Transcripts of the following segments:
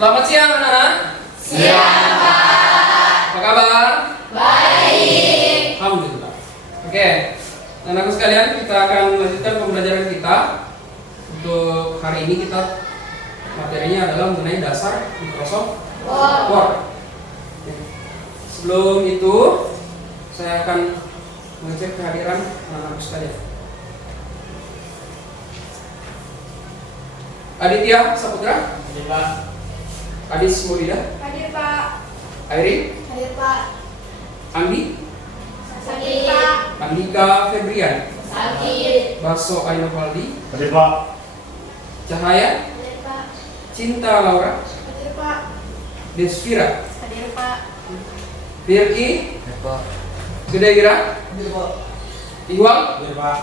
Selamat siang anak-anak. Siang, Pak. Apa kabar? Baik. Alhamdulillah. Oke, anak-anakku sekalian, kita akan melanjutkan pembelajaran kita. Untuk hari ini kita materinya adalah mengenai dasar Microsoft Word. Oke. Sebelum itu, saya akan mengecek kehadiran anak-anakku sekalian. Aditya Saputra, Hadir, Pak. Adis Murida, Hadir, Pak. Airin, Hadir, Pak. Andi, Hadir, Pak. Andika Febrian, Hadir. Baso Ainovaldi, Hadir, Pak. Cahaya, Hadir, Pak. Cinta Laura, Hadir, Pak. Desvira, Hadir, Pak. Firki, Hadir, Pak. Gedeira, Hadir, Pak. Iwang, Hadir, Pak.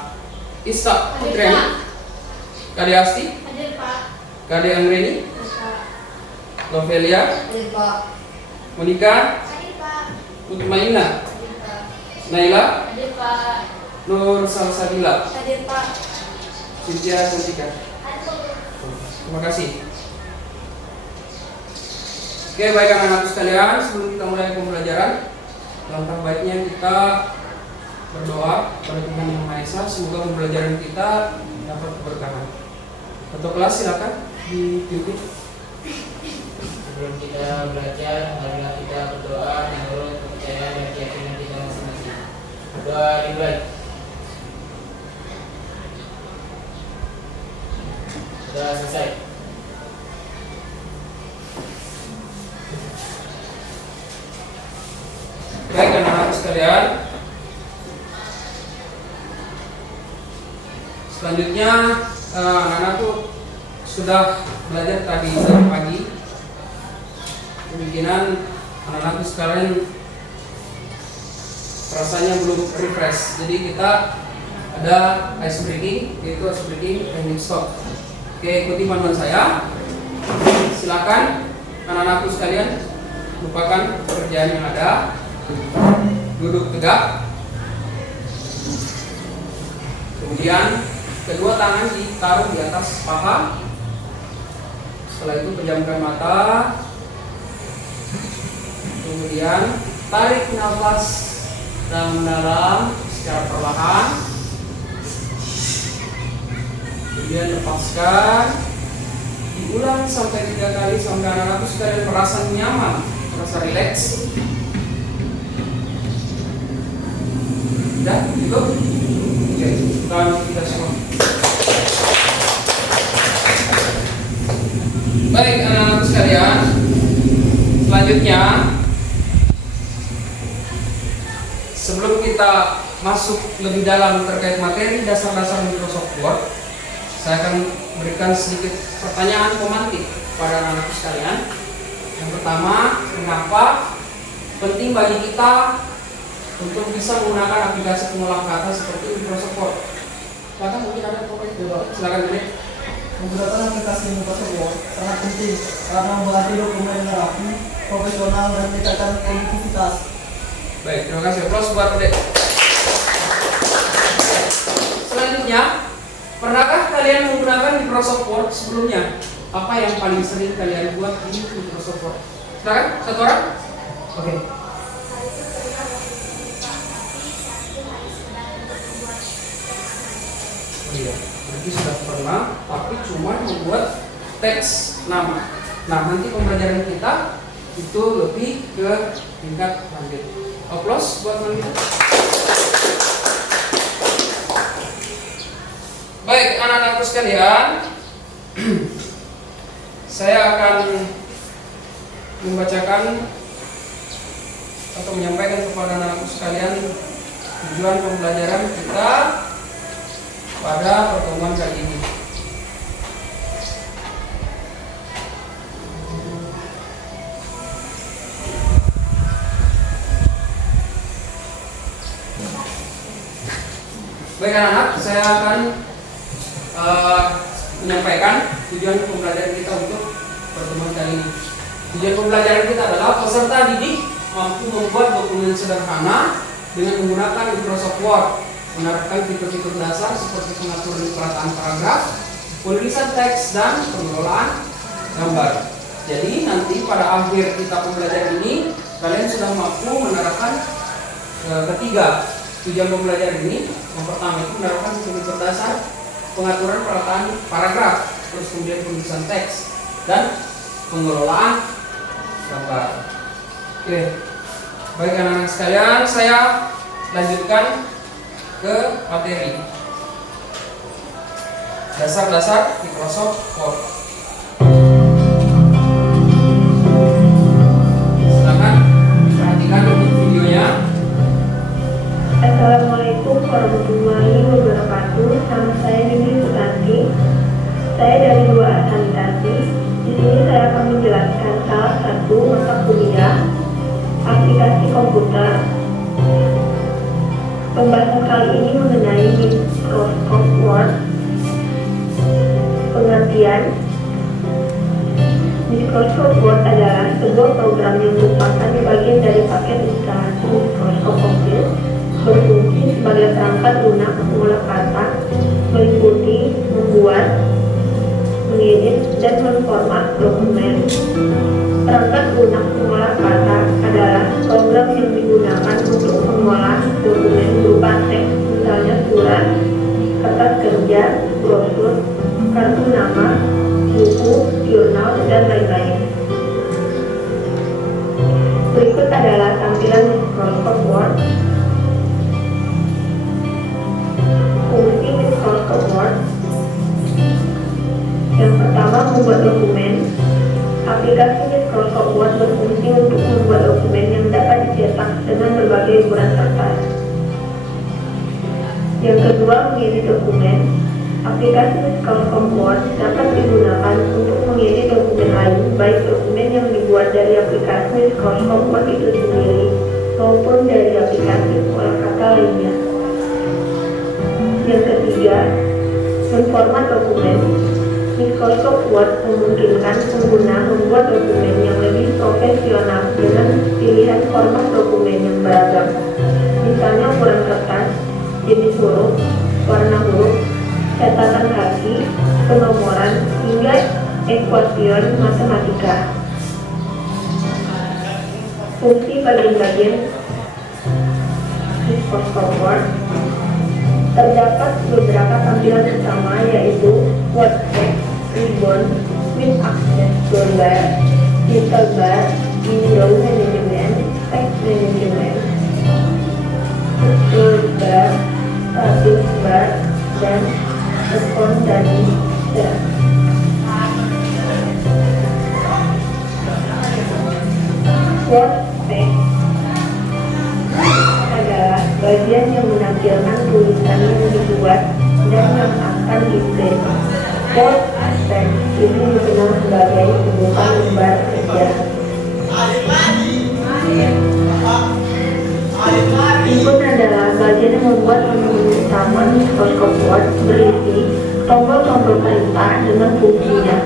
Ishak Hadir, Putreni, Pak. Kade Asti, Hadir, Pak. Kade Angreni, Hadir, Pak. Novelia, Hadir, Pak. Monika, Hadir, Pak. Mutmainah, Hadir, Pak. Naila, Hadir, Pak. Nur Salsabila, Hadir, Pak. Cynthia Santika. Terima kasih. Oke, baik anak-anak sekalian, sebelum kita mulai pembelajaran, langkah baiknya kita berdoa kepada Tuhan Yang Maha Esa, semoga pembelajaran kita dapat keberkahan. Ketua kelas silakan dipimpin. Sebelum kita belajar, marilah kita berdoa menurut kepercayaan dan keyakinan kita masing-masing. Doa dimulai. Sudah selesai. Baik anak-anak sekalian, selanjutnya anak-anak tuh sudah belajar tadi pagi. Kemungkinan anak-anak sekalian rasanya belum refresh. Jadi kita ada ice breaking, yaitu ice breaking teknik stop. Oke, ikuti panduan saya. Silakan anak-anakku sekalian lupakan pekerjaan yang ada. Duduk tegak. Kemudian kedua tangan ditaruh di atas paha. Setelah itu pejamkan mata. Kemudian tarik nafas dalam-dalam secara perlahan. Kemudian lepaskan. Diulang sampai 3 kali sampai anak-anak sekalian merasa nyaman, merasa rileks. Sudah, cukup. Oke, kita semua. Baik anak-anak sekalian, selanjutnya sebelum kita masuk lebih dalam terkait materi dasar-dasar Microsoft Word, saya akan berikan sedikit pertanyaan pemantik pada anak-anak sekalian. Yang pertama, kenapa penting bagi kita untuk bisa menggunakan aplikasi pengolah kata seperti Microsoft Word? Silakan, mungkin ada yang silakan dulu. Menggunakan aplikasi Microsoft Word sangat penting karena membantu dokumen yang rapi, profesional, dan meningkatkan produktivitas. Baik, terima kasih. Aplaus buat Dek. Selanjutnya, pernahkah kalian menggunakan Microsoft Word sebelumnya? Apa yang paling sering kalian buat di Microsoft Word? Silakan, satu orang. Oke. Oh iya, berarti sudah pernah, tapi cuma membuat teks nama. Nah, nanti pembelajaran kita itu lebih ke tingkat lanjut. Aplaus buat kita. Baik, anak-anakku sekalian, saya akan membacakan atau menyampaikan kepada anak-anakku sekalian tujuan pembelajaran kita pada pertemuan kali ini. Baik anak-anak, saya akan menyampaikan tujuan pembelajaran kita untuk pertemuan kali ini. Tujuan pembelajaran kita adalah peserta didik mampu membuat dokumen sederhana dengan menggunakan Microsoft Word, menerapkan fitur-fitur dasar seperti pengaturan perkataan paragraf, penulisan teks, dan pengelolaan gambar. Jadi nanti pada akhir kita pembelajaran ini kalian sudah mampu menerapkan ketiga tujuan pembelajaran ini. Yang pertama itu menerapkan prinsip dasar, pengaturan perataan paragraf, terus kemudian penulisan teks dan pengelolaan gambar. Oke, baik anak-anak sekalian, saya lanjutkan ke materi dasar-dasar Microsoft Word. Silakan perhatikan untuk videonya. Assalamualaikum warahmatullahi wabarakatuh. Nama saya Nini Sutanti. Saya dari 2A Sanitasi. Di sini saya akan menjelaskan salah satu mata kuliah aplikasi komputer. Pembahasan kali ini mengenai Microsoft Word. Pengertian: Microsoft Word adalah sebuah program yang merupakan bagian dari paket instalasi Microsoft Office, berfungsi sebagai perangkat lunak pengolah kata, meliputi membuat, mengedit, dan menformat dokumen. Perangkat lunak pengolah kata adalah program yang digunakan untuk mengolah dokumen berupa teks, misalnya surat, kertas kerja, brosur, kartu nama, buku, jurnal, dan lain-lain. Berikut adalah tampilan Microsoft Word. Fungsi Microsoft Word. Yang pertama, membuat dokumen. Aplikasi Microsoft Word berfungsi untuk membuat dokumen yang dapat dicetak dengan berbagai ukuran kertas. Yang kedua, mengedit dokumen. Aplikasi Microsoft Word dapat digunakan untuk mengedit dokumen lain, baik dokumen yang dibuat dari aplikasi Microsoft Word itu sendiri maupun dari aplikasi pengolah kata lainnya. Yang ketiga, menformat dokumen. Microsoft Word memungkinkan pengguna membuat dokumen yang lebih profesional dengan pilihan format dokumen yang beragam, misalnya ukuran kertas, jenis huruf, warna huruf, catatan kaki, penomoran, hingga ekuation matematika. Fungsi bagian-bagian Microsoft Word. Terdapat beberapa tampilan utama, yaitu Word Text, Ribbon, Quick Access Toolbar, Title Bar, Window Management, Text Management, Toolbar, Status Bar, dan Account dan Tab. Word Text adalah bagian yang menampilkan tulisan yang dibuat dan yang akan di-print. Word Text ini dikenal sebagai sebutan lembar kerja. Input adalah bagian yang membuat menu utama Microsoft Word berisi tombol-tombol perintah dengan fungsinya.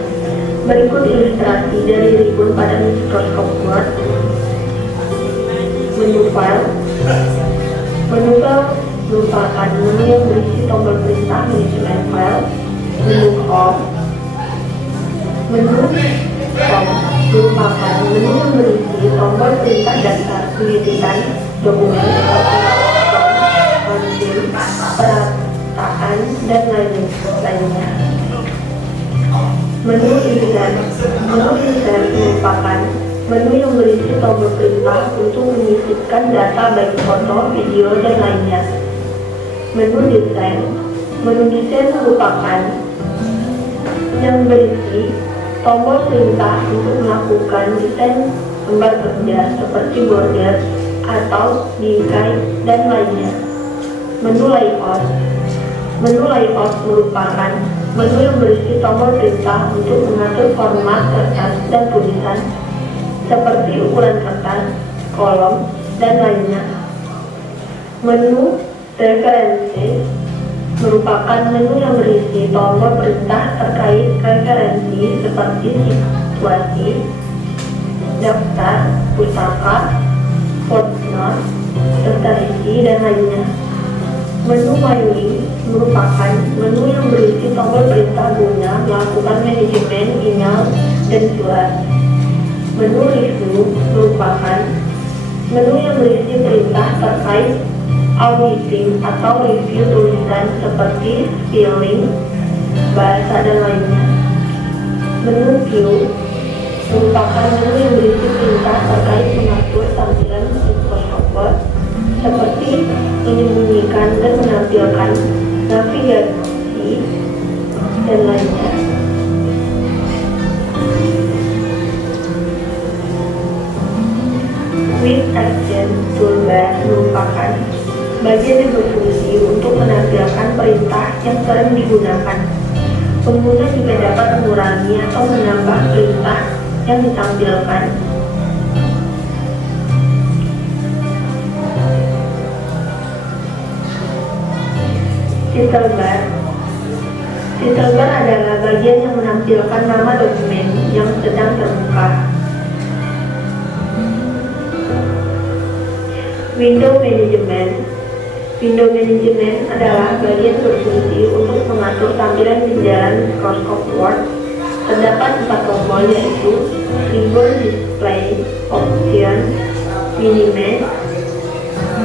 Berikut ilustrasi dari ribbon pada Microsoft Word. Menu file. Menu file merupakan menu yang berisi tombol perintah manajemen file. Menu home. Menu home merupakan menu yang berisi tombol perintah dasar pengeditan dokumen seperti konsil, perataan, dan lainnya. Menu insert. Menu insert merupakan menu yang berisi tombol perintah untuk menyisipkan data baik foto, video, dan lainnya. Menu desain. Menu desain merupakan yang berisi tombol perintah untuk melakukan desain lembar kerja seperti border atau bingkai dan lainnya. Menu layout. Menu layout merupakan menu yang berisi tombol perintah untuk mengatur format kertas dan tulisan seperti ukuran kertas, kolom, dan lainnya. Menu referensi merupakan menu yang berisi tombol perintah terkait referensi seperti situasi, daftar, pustaka, footnote, referensi, dan lainnya. Menu mailing merupakan menu yang berisi tombol perintah guna melakukan manajemen email dan surat. Menu review merupakan menu yang berisi perintah terkait auditing atau review tulisan seperti spelling, bahasa, dan lainnya. Menu view merupakan menu yang berisi perintah terkait mengatur tampilan Microsoft Word seperti menyembunyikan dan menampilkan navigasi dan lainnya. Quick Action Toolbar merupakan bagian yang berfungsi untuk menampilkan perintah yang sering digunakan. Pengguna juga dapat mengurangi atau menambah perintah yang ditampilkan. Title bar. Title bar adalah bagian yang menampilkan nama dokumen yang sedang terbuka. Window Management. Window Management adalah bagian berfungsi untuk mengatur tampilan jalan Microsoft Word. Terdapat 4 tombol, yaitu Ribbon Display, Option, Minimize,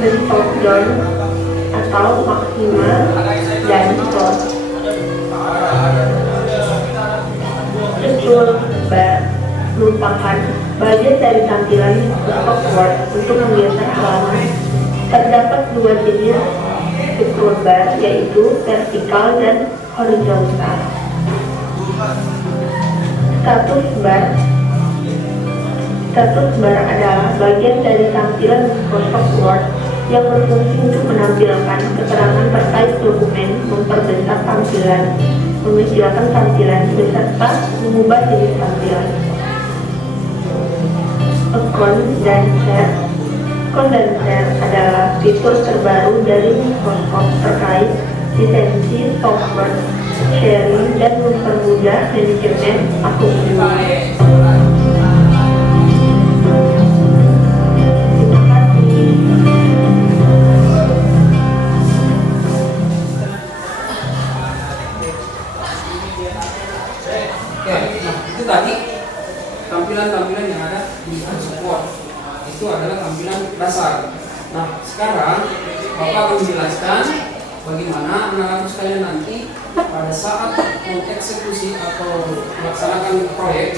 dan Top Down atau Maxima dan Close. Toolbar merupakan bagian dari tampilan Microsoft Word untuk membiasakan halaman. Terdapat 2 jenis scroll bar, yaitu vertikal dan horizontal. Status bar. Status bar adalah bagian dari tampilan Microsoft Word yang berfungsi untuk menampilkan keterangan terkait dokumen, memperbesar tampilan, mengecilkan tampilan, beserta mengubah jenis tampilan. Account dan Share. Account dan Share adalah fitur terbaru dari Microsoft terkait lisensi software sharing dan mempermudah manajemen akun. Terima kasih. Oke, nah itu tadi tampilan-tampilan yang ada di Microsoft Word. Itu adalah tampilan dasar. Nah, sekarang Bapak akan menjelaskan bagaimana anak-anak sekalian nanti pada saat mengeksekusi atau melaksanakan proyek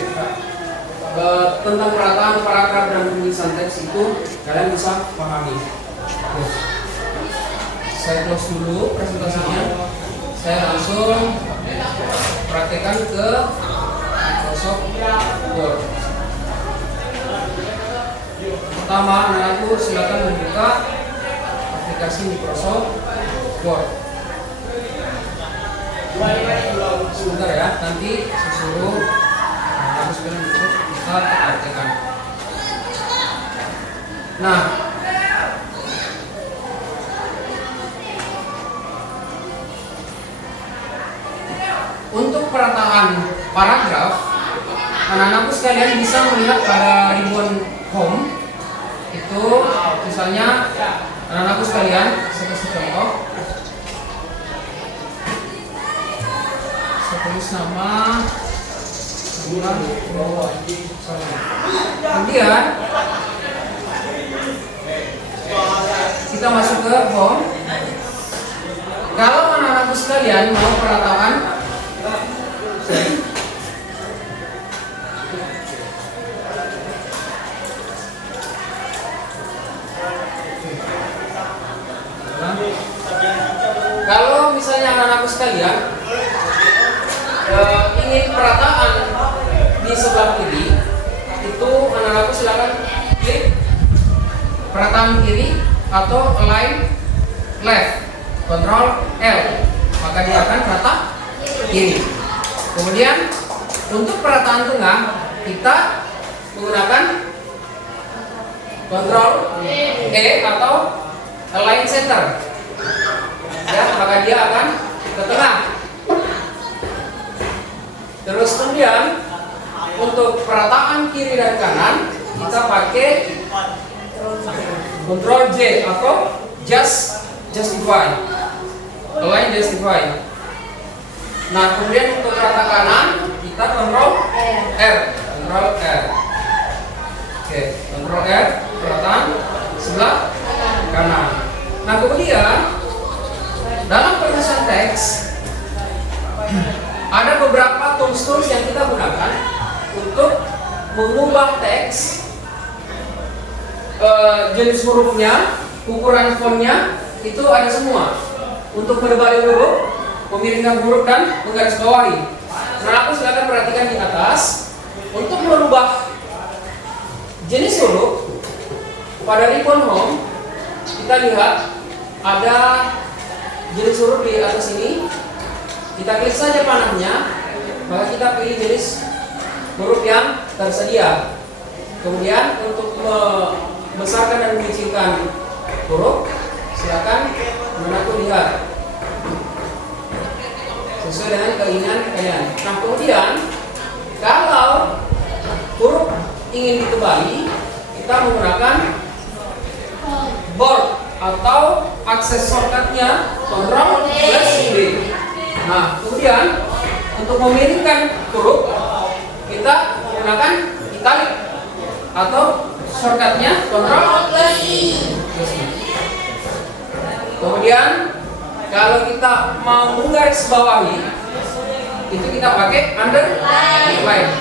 tentang perataan paragraf dan penulisan teks itu kalian bisa pahami. Oke. Saya close dulu presentasinya. Saya langsung praktekkan ke Microsoft Word. Pertama, anak-anakku silakan membuka aplikasi Microsoft Word. Sebentar ya, nanti saya suruh harus kita praktekkan. Nah, untuk perataan paragraf, anak-anakku sekalian bisa melihat pada ribbon home. Itu misalnya anak-anakku sekalian, saya kasih contoh. Saya tulis nama, kemudian kita masuk ke home. Kalau anak-anakku sekalian mau perataan, kalau misalnya anak-anakku sekalian ingin perataan di sebelah kiri, itu anak-anakku silakan klik perataan kiri atau align left, Ctrl L, maka dia akan rata kiri. Kemudian untuk perataan tengah kita menggunakan Ctrl E atau align center, ya, maka dia akan ke tengah. Terus kemudian untuk perataan kiri dan kanan kita pakai Ctrl J atau justify, align justify. Nah, kemudian untuk rata kanan kita Ctrl R, Ctrl R. Oke, Ctrl F, selatan, sebelah kanan. Nah kemudian dalam penulisan teks ada beberapa tools yang kita gunakan untuk mengubah teks, jenis hurufnya, ukuran fontnya itu ada semua. Untuk menebali huruf, memiringkan huruf dan menggarisbawahi. Nah aku silakan perhatikan di atas. Untuk merubah jenis huruf pada ribbon home, kita lihat ada jenis huruf di atas ini. Kita klik saja panahnya, maka kita pilih jenis huruf yang tersedia. Kemudian untuk membesarkan dan mengecilkan huruf, silakan mengatur lihat sesuai dengan keinginan kalian. Nah kemudian kalau huruf ingin ditebali, kita menggunakan bold atau akses shortcutnya Ctrl+D. Nah kemudian untuk memiringkan huruf kita menggunakan italic atau shortcutnya Ctrl+I. Kemudian kalau kita mau menggarisbawahi itu kita pakai underline.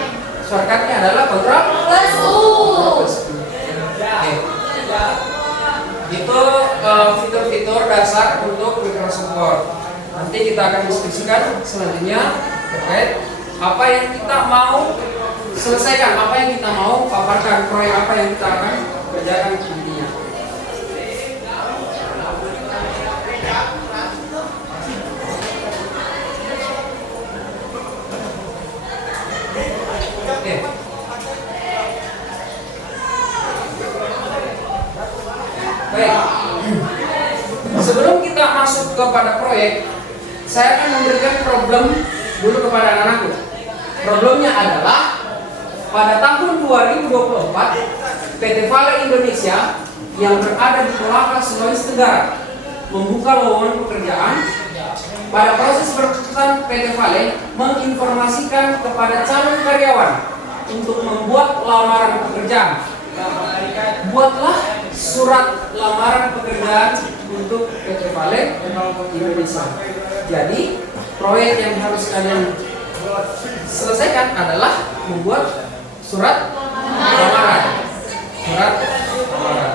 Shortcutnya adalah Ctrl+U. Itu fitur-fitur dasar untuk Microsoft Word. Nanti kita akan diskusikan selanjutnya terkait apa yang kita mau selesaikan, apa yang kita mau paparkan, proyek apa yang kita akan kerjakan nantinya. Oke. Baik. Sebelum kita masuk kepada proyek, saya akan memberikan problem dulu kepada anak-anakku. Problemnya adalah pada tahun 2024 PT Vale Indonesia yang berada di Kolaka, Sulawesi Tenggara membuka lowongan pekerjaan. Pada proses perekrutan PT Vale menginformasikan kepada calon karyawan untuk membuat lamaran pekerjaan. Buatlah surat lamaran pekerjaan untuk PT Vale Indonesia. Jadi proyek yang harus kalian selesaikan adalah membuat surat lamaran. Surat lamaran.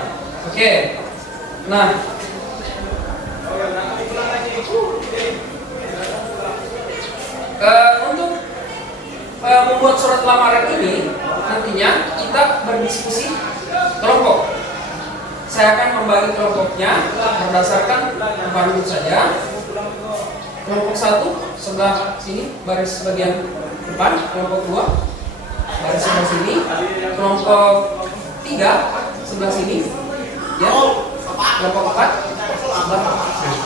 Oke. Nah, untuk membuat surat lamaran ini nantinya kita berdiskusi kelompok. Saya akan membagi kelompoknya berdasarkan pandu saja. Kelompok 1 sebelah sini baris bagian depan, kelompok 2 baris sebelah sini, kelompok 3 sebelah sini, ya, kelompok 4 sebelah sini.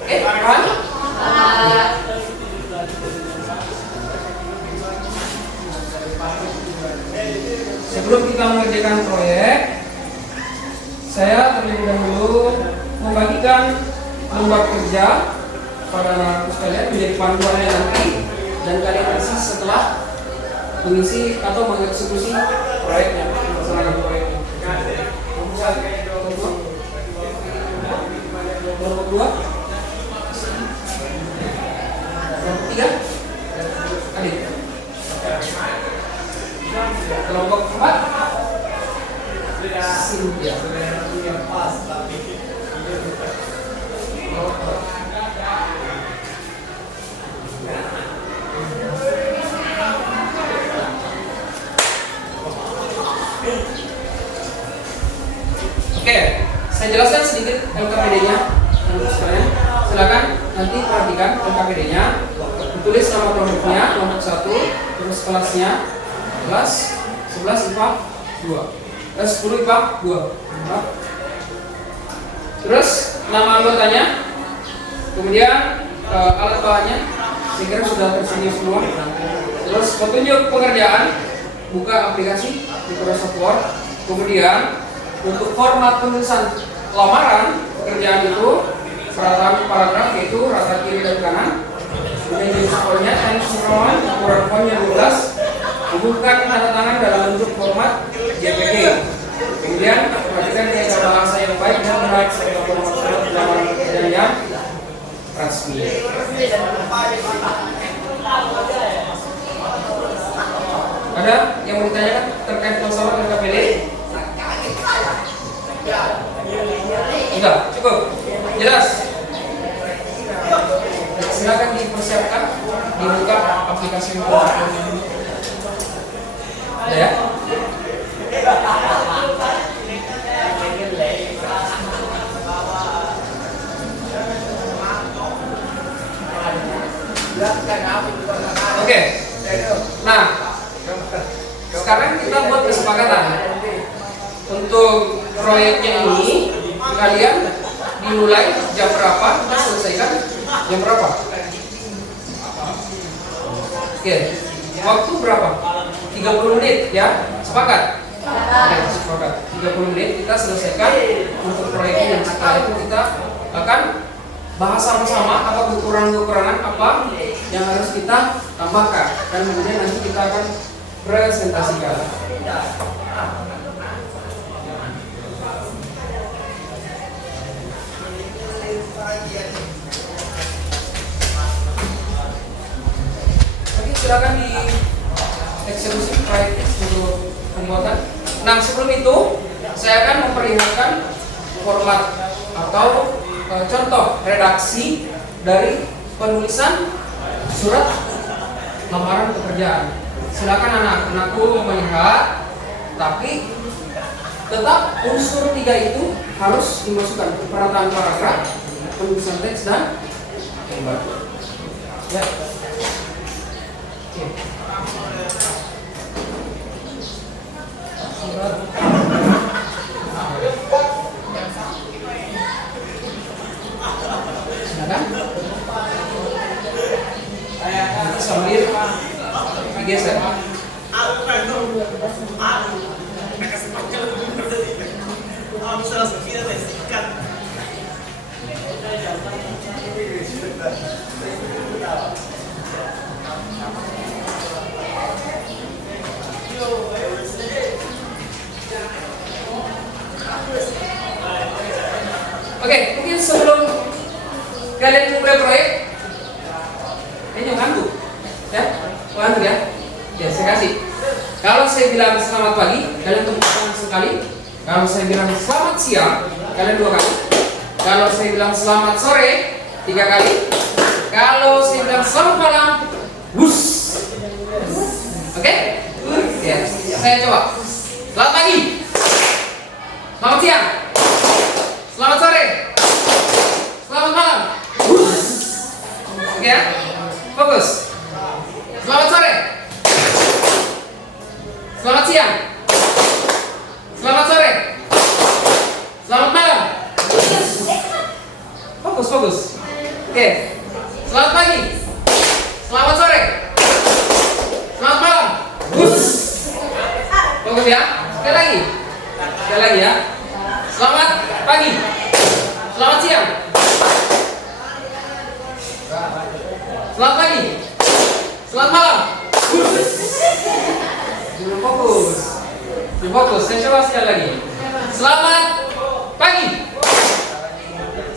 Oke, paham? Sebelum kita mengerjakan proyek, saya terlebih dahulu membagikan lembar kerja pada anak sekalian menjadi panduannya nanti, dan kalian isi setelah mengisi atau mengeksekusi proyeknya, melaksanakan proyeknya. Kelompok 2, kelompok 3, adik. Kelompok 4, Cynthia. Oke, saya jelaskan sedikit LKPD-nya. Silakan nanti perhatikan LKPD-nya. Ditulis nama kelompoknya, kelompok 1, terus kelasnya, kelas 11 IPA 2, 10 IPA 2. Terus nama anggotanya, kemudian alat bahannya, saya kira sudah tersedia semua. Terus petunjuk pekerjaan, buka aplikasi Microsoft Word. Kemudian untuk format penulisan lamaran pekerjaan itu peraturan paragraf, yaitu rata kiri dan kanan. Kemudian jenis fontnya Times New Roman, ukuran fontnya 12. Hubungkan tanda tangan dalam bentuk format JPG. Kemudian perhatikan kaidah bahasa yang baik dan benar serta penguasaan dalam pekerjaan yang resmi. Ada yang mau ditanyakan terkait masalah KKPD? Sudah, cukup. Jelas. Silakan dipersiapkan, dibuka aplikasi Microsoft. Ada ya? Oke. Nah, sekarang kita buat kesepakatan untuk proyeknya ini. Kalian dimulai jam berapa, kita selesaikan jam berapa? Oke, waktu berapa? 30 menit ya, sepakat? Ya, sepakat. 30 menit kita selesaikan untuk proyeknya, dan setelah itu kita akan bahas sama-sama apa kekurangan-kekurangan apa yang harus kita tambahkan, dan kemudian nanti kita akan presentasikan. Oke, silakan di eksekusi proyek untuk pembuatan. Nah, sebelum itu saya akan memperlihatkan format atau contoh redaksi dari penulisan surat lamaran pekerjaan. Silakan anak-anakku melihat, tapi tetap unsur 3 itu harus dimasukkan: perataan paragraf, penulisan teks, dan gambar. Ya. Oke. Surat. Silakan. Nanti sambil digeser. Oke, mungkin sebelum kalian mulai proyek, ini ngantuk, ya, ngantuk ya. Ya, saya kasih. Kalau saya bilang selamat pagi, kalian tepuk tangan sekali. Kalau saya bilang selamat siang, kalian 2 kali. Kalau saya bilang selamat sore, 3 kali. Kalau saya bilang selamat malam, wus. Oke? Ya, saya coba. Selamat pagi. Selamat siang. Selamat sore. Selamat malam. Wus. Oke ya? Fokus. Selamat sore. Selamat siang. Selamat sore. Selamat malam. Fokus, fokus. Oke. Selamat pagi. Selamat sore. Selamat malam. Bus. Fokus ya. Sekali lagi. Sekali lagi ya. Selamat pagi. Selamat siang. Selamat pagi. Selamat malam. Bus. Belum fokus. Belum fokus. Saya coba sekali lagi. Selamat pagi.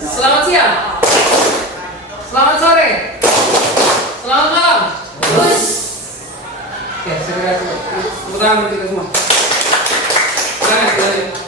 Selamat siang. Selamat sore. Selamat malam. Terus. Oke, segera cukup. Tepuk tangan untuk kita semua. Tangan.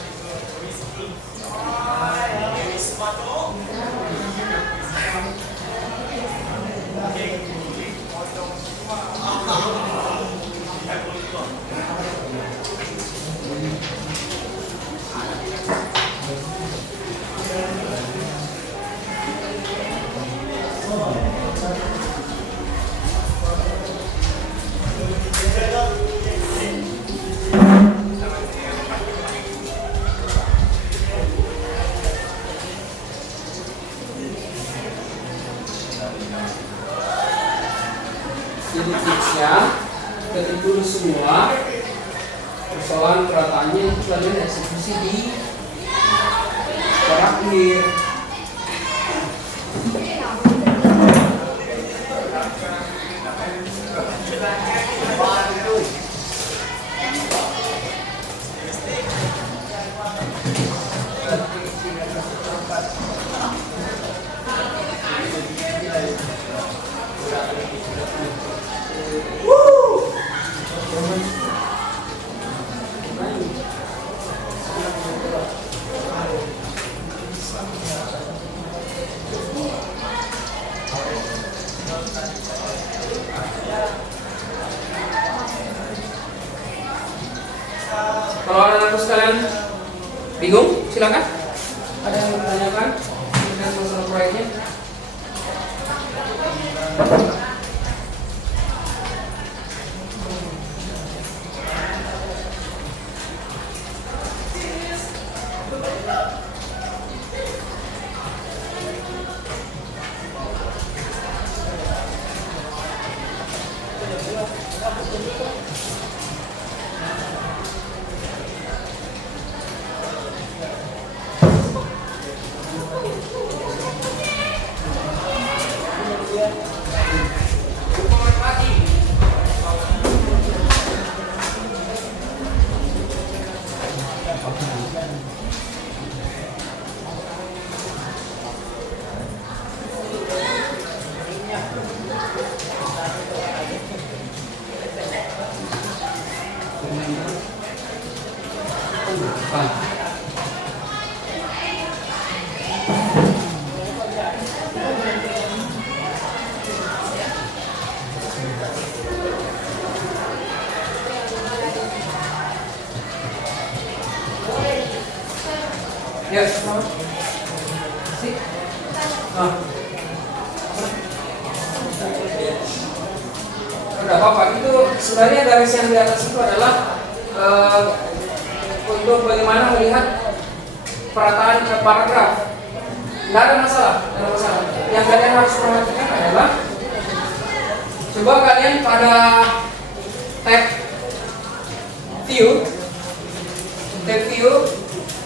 Jadi tipsnya, ketik dulu semua persoalan perataannya, itu kalian eksekusi di terakhir. Kalau anak-anakku sekalian bingung, silakan. Ada yang mau ditanyakan dengan masalah proyeknya? Ya, selamat. Sip. Udah Bapak, itu sebenarnya garis yang di atas itu adalah untuk bagaimana melihat perataan paragraf. Tidak ada masalah, tidak ada masalah. Yang kalian harus perhatikan adalah coba kalian pada tab view,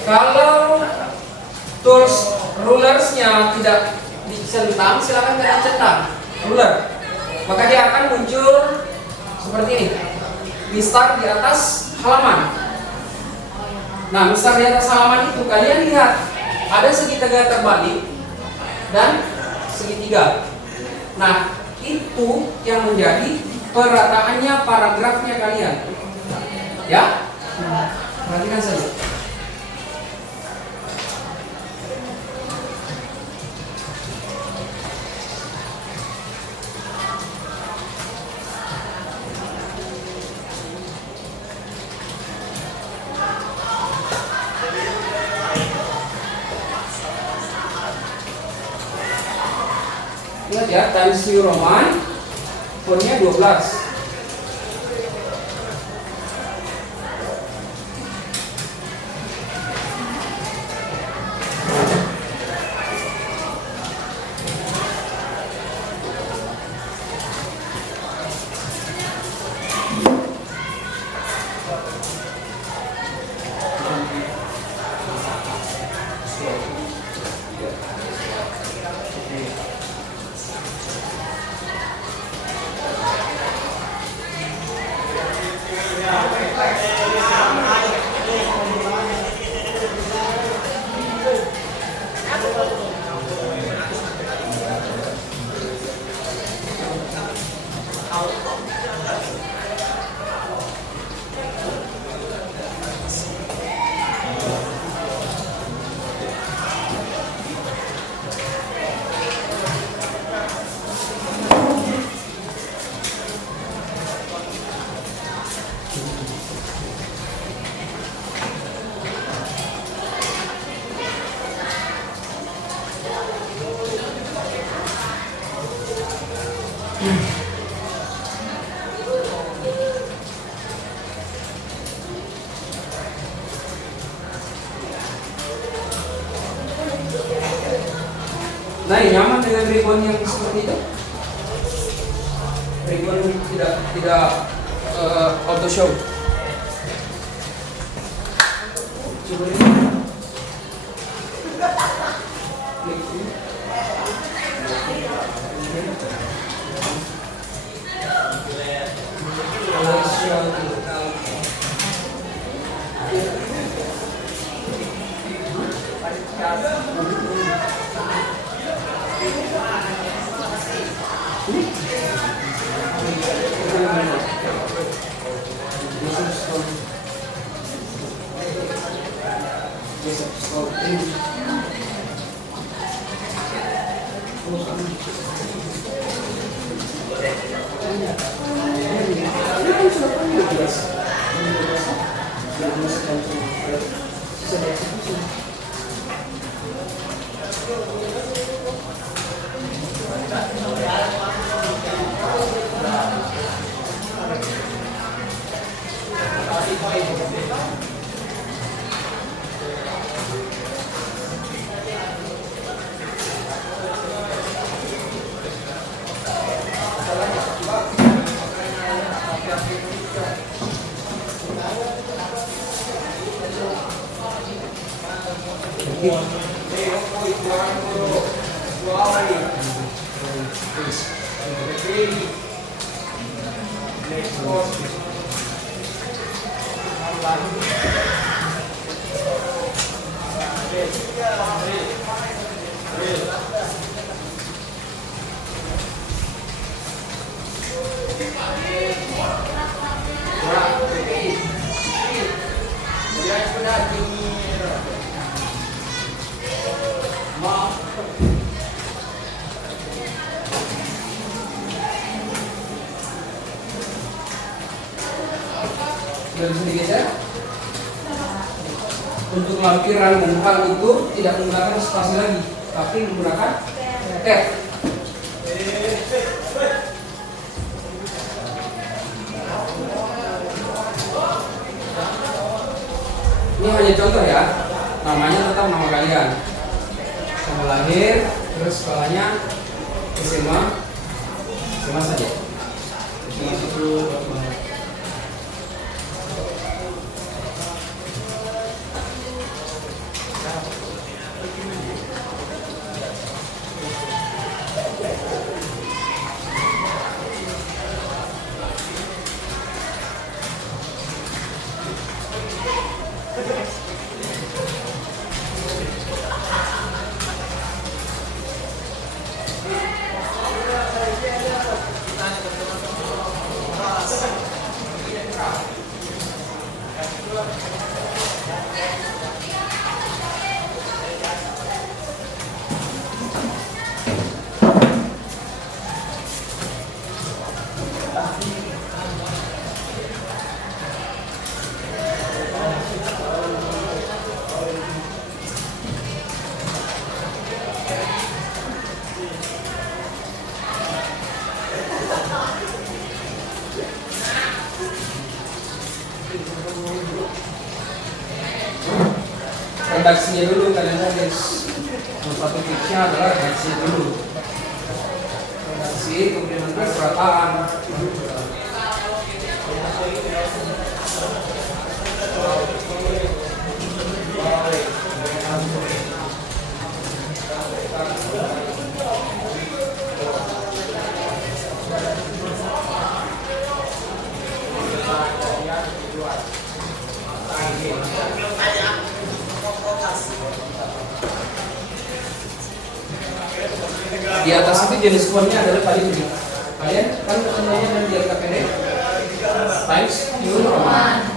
kalau tools rulersnya tidak dicentang, silakan kalian centang ruler, maka dia akan muncul seperti ini. Mistar di atas halaman. Nah, mistar di atas halaman itu kalian lihat ada segitiga terbalik dan segitiga. Nah, itu yang menjadi perataannya paragrafnya kalian. Ya, perhatikan saja. Ingat ya, Times New Roman, fontnya 12. Nah, nyaman dengan ribbon yang seperti itu. Ribbon tidak auto show. Coba ini. Klik ini. Ini kan sudah punya jelas. Yang masukkan sudah dieksekusi. Sudah bisa digeser. Untuk lampiran dan hal itu tidak menggunakan spasi lagi, tapi menggunakan tab. Ini hanya contoh ya, namanya tetap nama kalian. Sama lahir, terus sekolahnya SMA saja. Redaksinya dulu kalian tulis. Satu tipsnya adalah redaksi dulu. Redaksi kemudian nanti perataan. Di atas itu jenis fontnya adalah paling ini. Kalian kan ketemunya dari LKPD Times New Roman.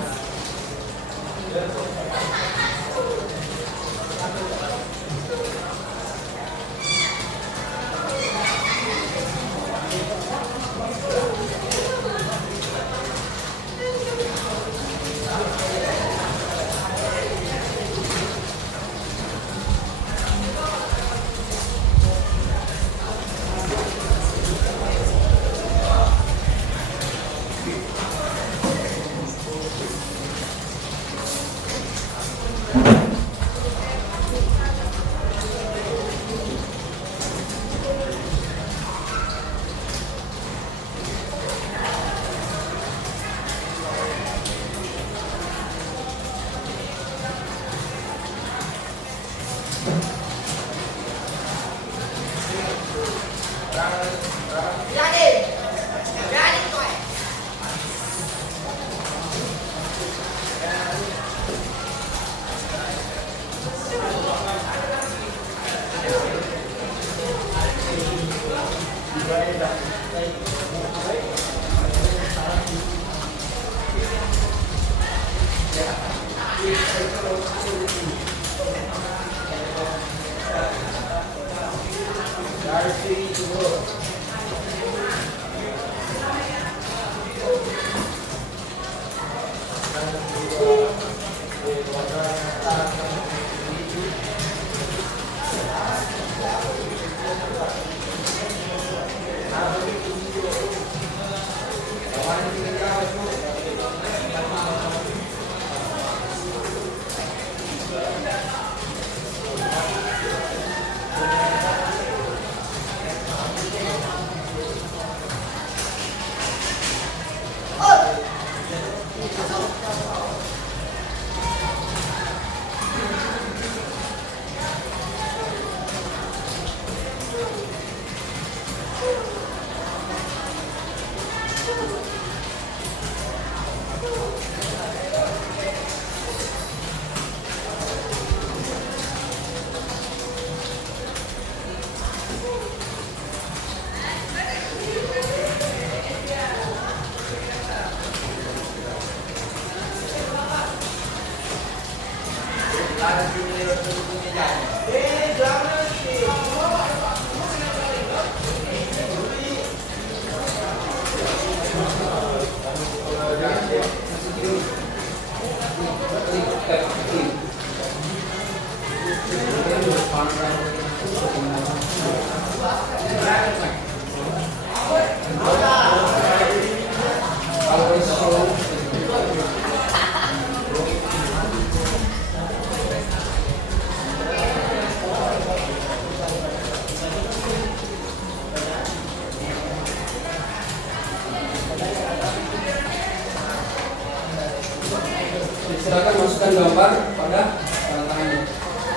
silakan masukkan gambar pada tanda tangannya.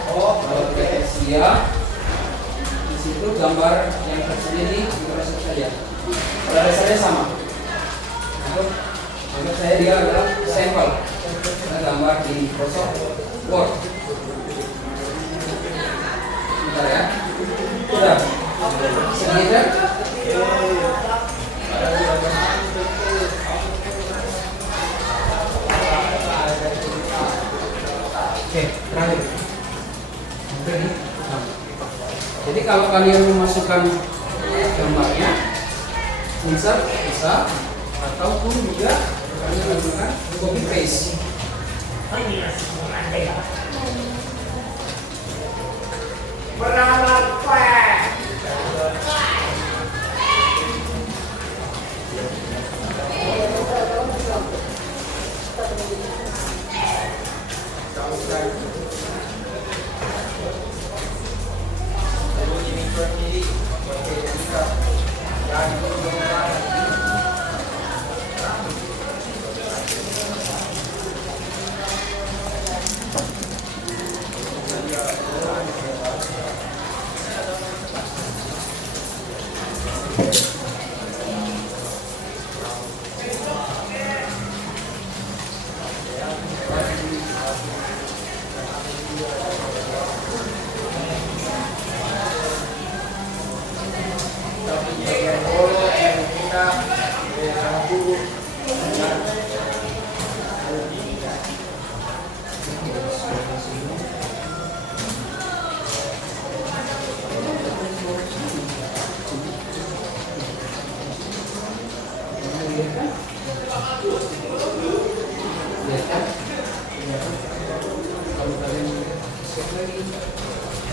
Kalau tersedia di situ gambar yang tersedia di Microsoft saja. Pada dasarnya sama. Menurut saya dia adalah sampel gambar di Microsoft Word. Bentar ya. Sudah. Selanjutnya. Oke, terakhir. Jadi kalau kalian memasukkan gambarnya, insert bisa, ataupun juga kalian lakukan copy paste.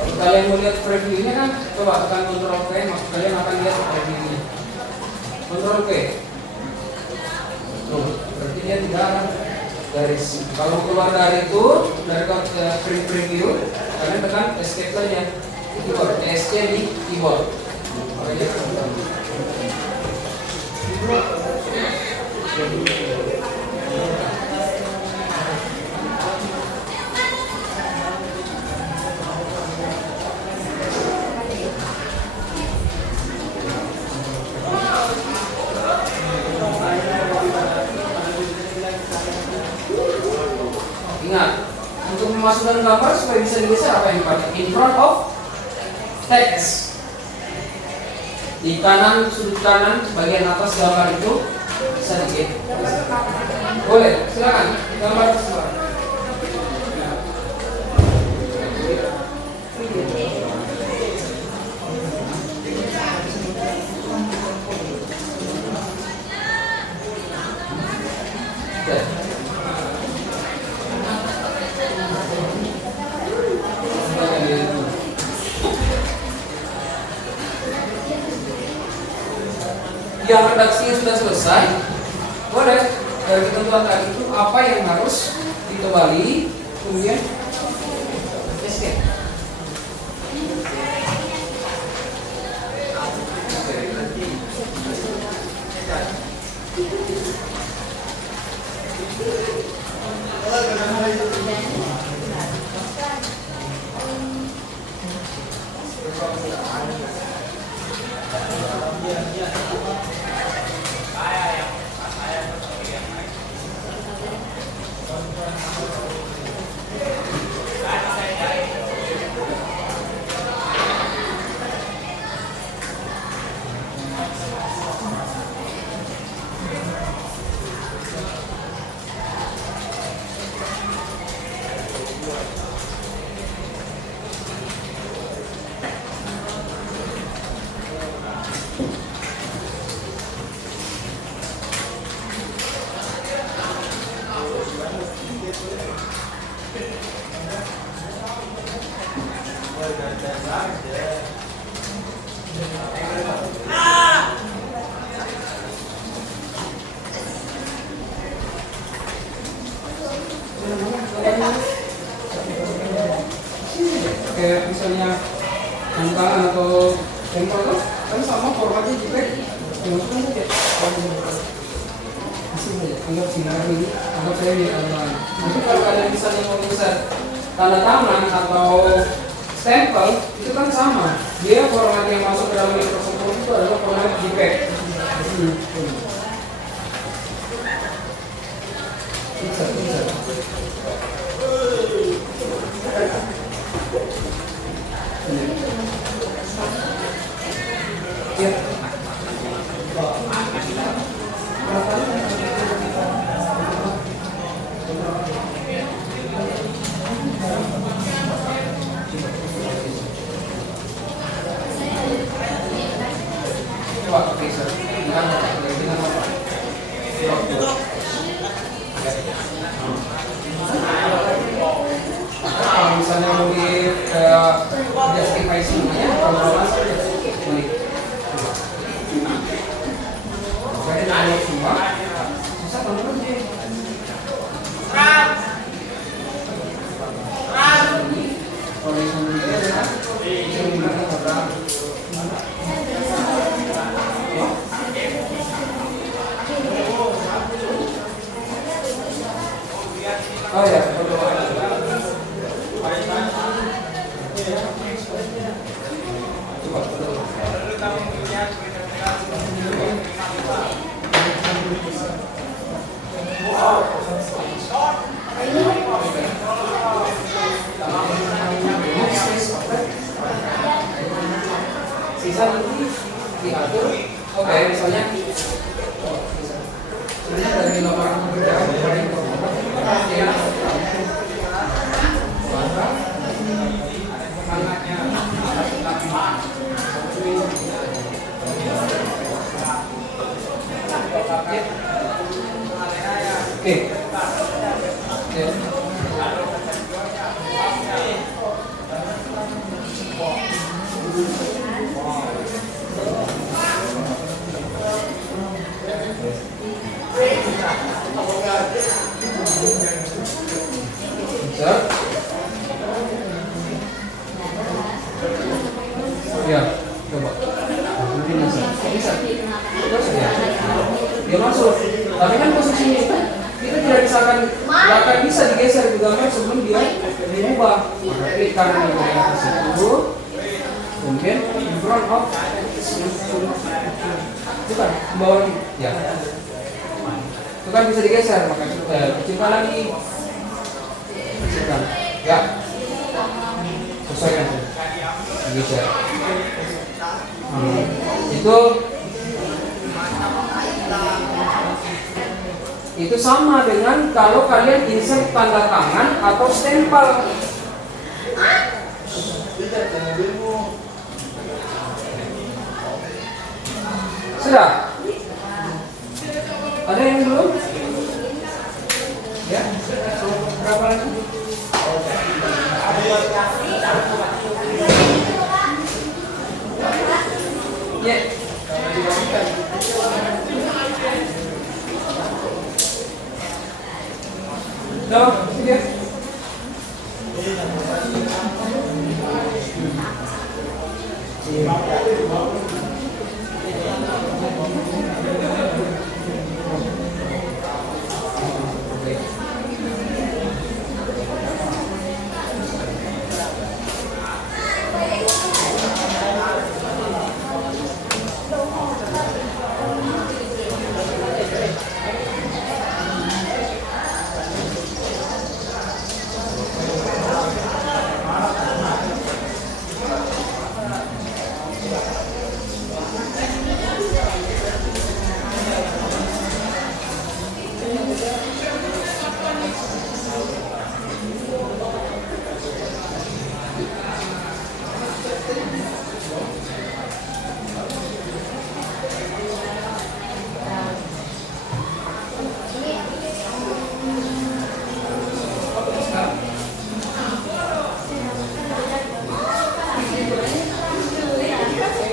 Kalau kalian mau lihat previewnya kan, coba tekan Ctrl P, maka kalian akan lihat previewnya. Ctrl P. Tuh, berarti dia tidak ada garis. Kalau keluar dari itu, dari print preview, kalian tekan Escape saja. Keyboard, ESC di keyboard. Makanya ingat, untuk memasukkan gambar supaya bisa digeser apa yang dipakai? In front of text. Di kanan, sudut kanan, bagian atas gambar itu bisa digeser. Boleh, silakan. Gambar silakan. Yang redaksinya sudah selesai, boleh dari ketentuan tadi itu apa yang harus ditebali, kemudian escape. Kayak misalnya tantangan atau tempel tuh kan sama formatnya juga dimasukkan saja. Anggap sinar ini, anggap saya di Jadi kalau kalian misalnya mau tulisan tanda tangan atau stempel itu kan sama. Dia format yang masuk ke dalam Microsoft Word itu adalah format JPEG. Bisa. Ya. Coba oke, sir. Dengan apa? Kalau misalnya mau di justify semuanya, kalau masuk boleh. Jadi kalau semua bisa teman-teman dia. Kalau yang sendiri ya, yang menggunakan kata oh ya, sisa nanti diatur. Oke, misalnya sebenarnya dari laporan pekerjaan dari ya, coba. Mungkin bisa. Terus ya. Dia masuk. Tapi kan posisinya kita tidak akan bisa digeser di gambar sebelum dia diubah. Klik kanan di bagian tersebut. Kemudian in front of. Bukan, di bawah ini. Ya. Itu kan bisa digeser, maka kecilkan lagi. Kecilkan. Ya. Sesuaikan. Geser. Itu sama dengan kalau kalian insert tanda tangan atau stempel. Sudah? Ada yang belum? Ya? Berapa lagi? Ya. No, ya.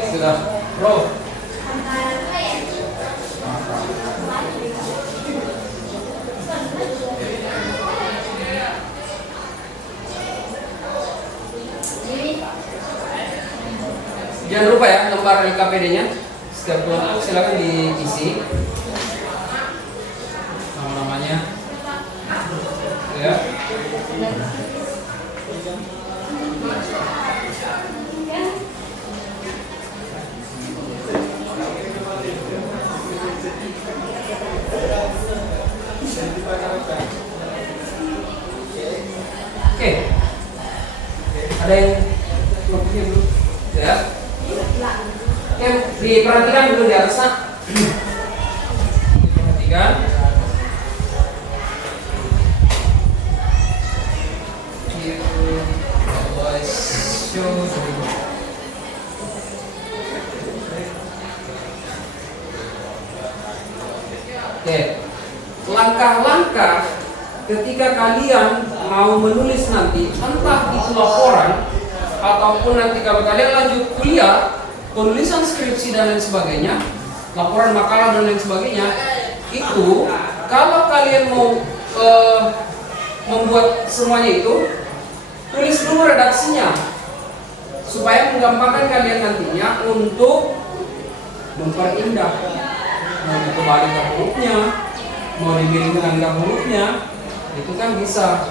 Sudah, bro. Jangan lupa ya nomor LKPD-nya. Setiap kelompok silakan diisi nama-namanya. Ya. Oke. Ada yang lebih dulu, ya? Oke, diperhatikan dulu di atasnya. Diperhatikan. Oke, langkah-langkah ketika kalian mau menulis nanti, entah itu laporan ataupun nanti kalau kalian lanjut kuliah, penulisan skripsi dan lain sebagainya, laporan makalah dan lain sebagainya, itu kalau kalian mau membuat semuanya itu, tulis dulu redaksinya supaya menggampangkan kalian nantinya untuk memperindah, mau dikembalikan hurufnya, mau dimiringkan hurufnya, itu kan bisa.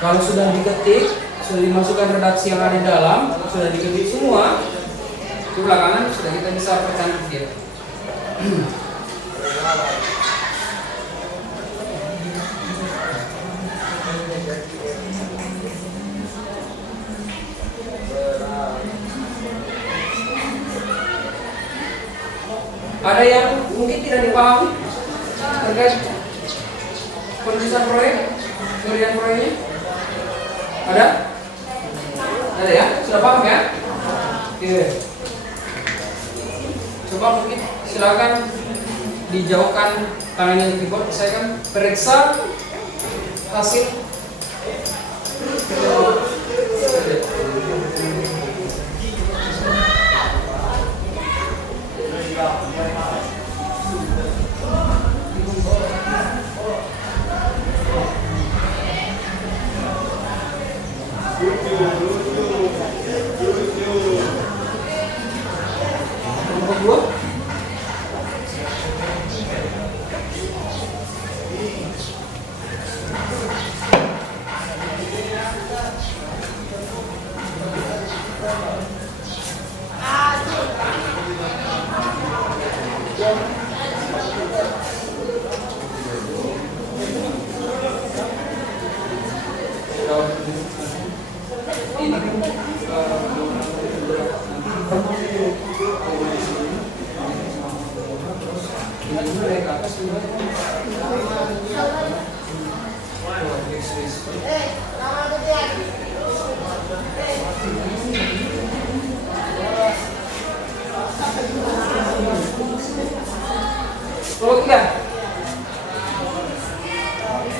Kalau sudah diketik, sudah dimasukkan redaksi yang ada di dalam, sudah diketik semua, di belakangan sudah kita bisa percantik. Ada yang mungkin tidak dipahami terkait penulisan proyek, pengerjaan proyeknya? Ada? Ada ya? Sudah paham ya? Oke. Coba mungkin silakan dijauhkan tangannya dari keyboard. Saya kan periksa hasil. Nomor 2.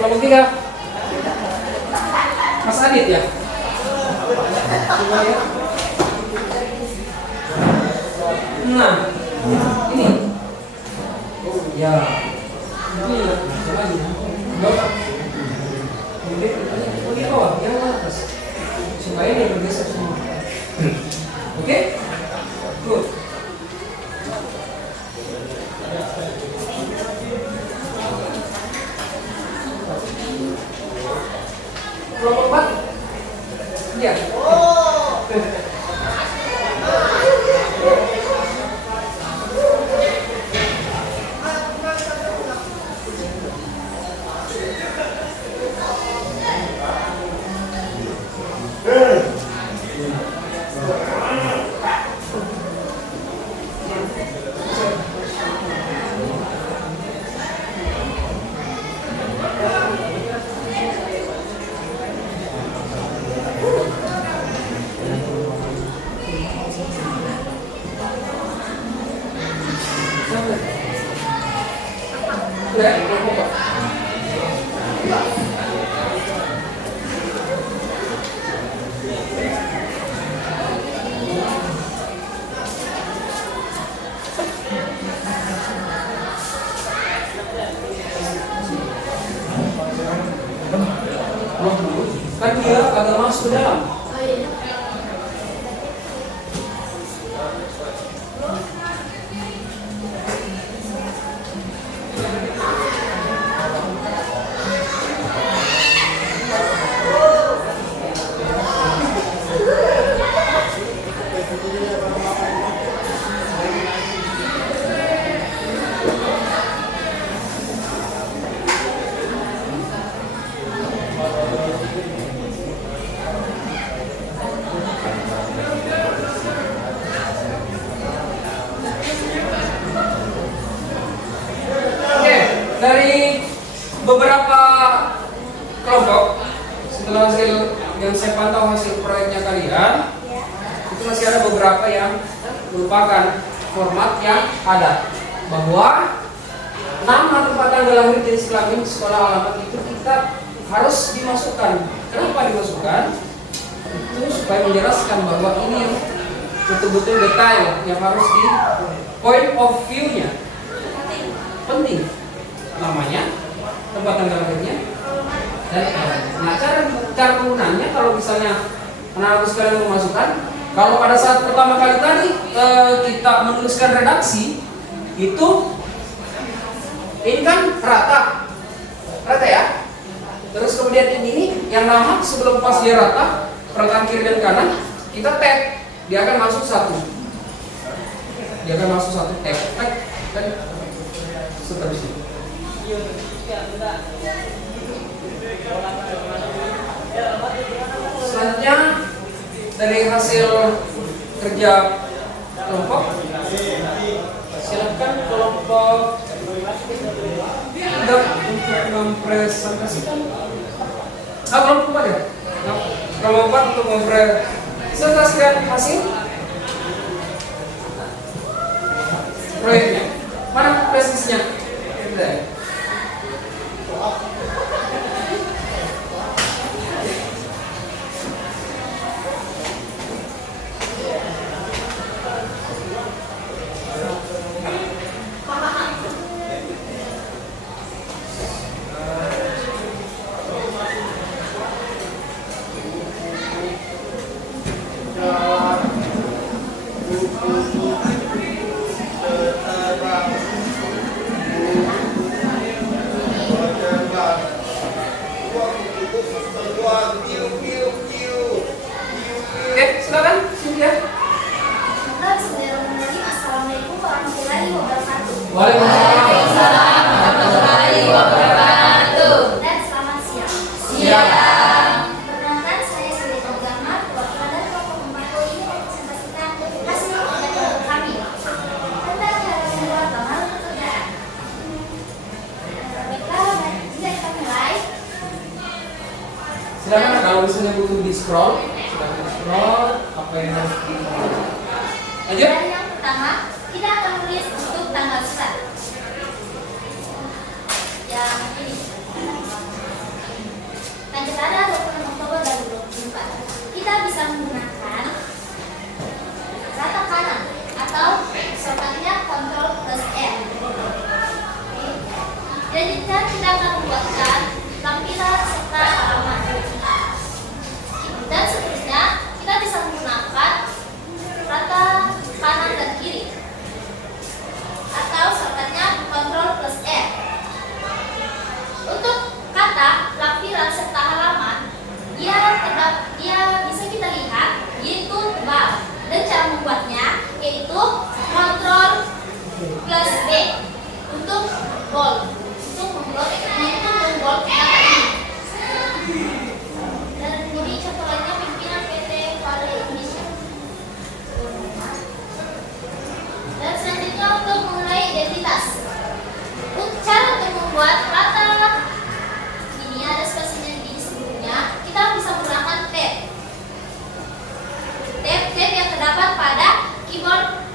Kelompok 3 Mas Adit ya? Nah, ini ya ini masalahnya di bawah yang atas supaya dia bergeser semua. Oke? Good. Kelompok 4 ya. Kan dia agak masuk ke dalam. beberapa kelompok setelah hasil yang saya pantau hasil proyeknya kalian itu masih ada beberapa yang merupakan format yang ada bahwa nama tempat tanggal lahir jenis kelamin sekolah alamat itu kita harus dimasukkan. Kenapa dimasukkan? Itu supaya menjelaskan bahwa ini yang betul-betul detail yang harus di point of view-nya penting, namanya, tempat tanggal lahirnya, dan nah cara penggunaannya kalau misalnya anak-anak sekalian memasukkan, kalau pada saat pertama kali tadi kita menuliskan redaksi itu ini kan rata ya. Terus kemudian ini yang nama sebelum pas dia rata perangkat kiri dan kanan kita tag, dia akan masuk satu. Dia akan masuk satu tag dan seterusnya. Selanjutnya dari hasil kerja kelompok, silakan kelompok tidak untuk mempresentasikan. Kelompok 4 ya? Kelompok 4 untuk mempresentasikan hasil proyeknya. Mana presisinya? Oke, silakan Cynthia. Assalamualaikum warahmatullahi wabarakatuh. Waalaikumsalam. Dan selamat siang. Siap. Perkenalkan, saya Siti Ogama, perwakilan dari kelompok 4 ini merepresentasikan hasil kerja kami tentang cara membuat lamaran pekerjaan. Baiklah, jika kita mulai. Silakan kalau misalnya butuh di scroll, silakan di scroll apa yang harus di lanjut. Dan yang pertama, kita akan menulis untuk tanggal besar. Yang ini. Tanggal ada 26 Oktober 2024. Kita bisa menggunakan rata kanan atau shortcutnya Ctrl plus R. Selanjutnya kita akan membuatkan tampilan serta alamat kita. Dan seterusnya kita bisa menggunakan rata kanan dan kiri atau shortcutnya Ctrl plus R. Untuk kata lampiran serta halaman, dia bisa kita lihat yaitu tebal, dan cara membuatnya yaitu Ctrl plus B untuk bold, untuk membold kata ini. Dan ini contoh lainnya pimpinan PT Vale Indonesia. Dan selanjutnya untuk mengenai identitas. Cara untuk membuat rata ini ada spesinya di sebelumnya, kita bisa menggunakan tab yang terdapat pada keyboard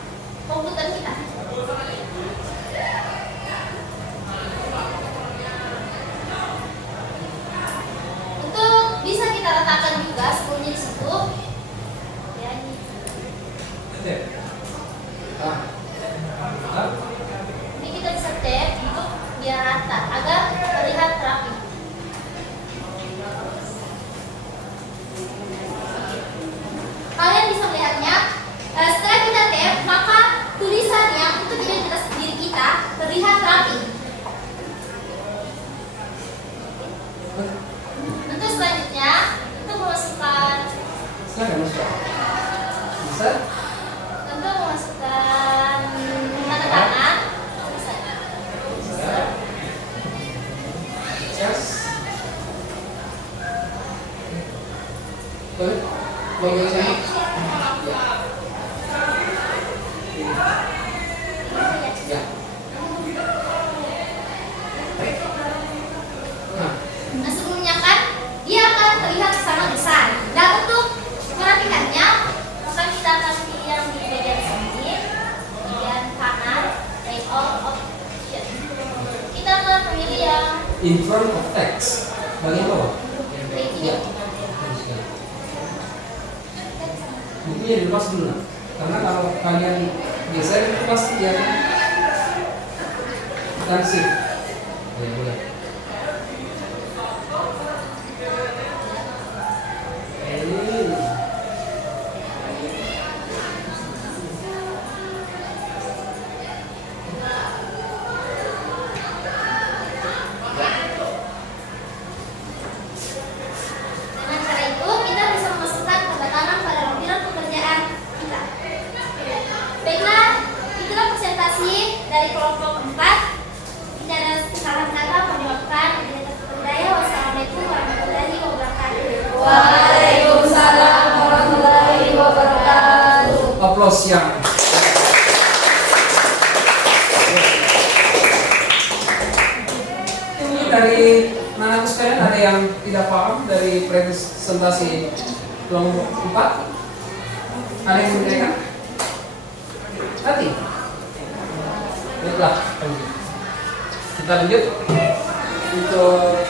komputer kita. Untuk bisa kita letakkan juga sebelumnya di situ. Ya, ini. Ini kita bisa tap untuk biar rata agar terlihat rapi. Kalian bisa melihatnya. Setelah kita tap, maka tulisannya untuk identitas diri kita terlihat rapi. Untuk selanjutnya, untuk memasukkan Silakan masuk. Bisa? untuk memasukkan tanda kanan. Yes. Boleh? Logo saya? Ya. in front of text. Bagian bawah. Ya. Bukunya dilepas dulu nah. Karena kalau kalian geser itu pasti dia langsung. Ya boleh. Dengan cara itu kita bisa memasukkan tanda tangan pada lampiran pekerjaan kita. Baiklah, itulah presentasi dari kelompok 4. Tidak ada kesalahan kata, menyebabkan tidak terperdaya. Wassalamualaikum warahmatullahi wabarakatuh. Waalaikumsalam warahmatullahi wabarakatuh. Aplaus yang ini dari anak sekalian, ada yang tidak paham dari presentasi kelompok 4? Ada yang menanyakan? Nanti. Baiklah, kita lanjut untuk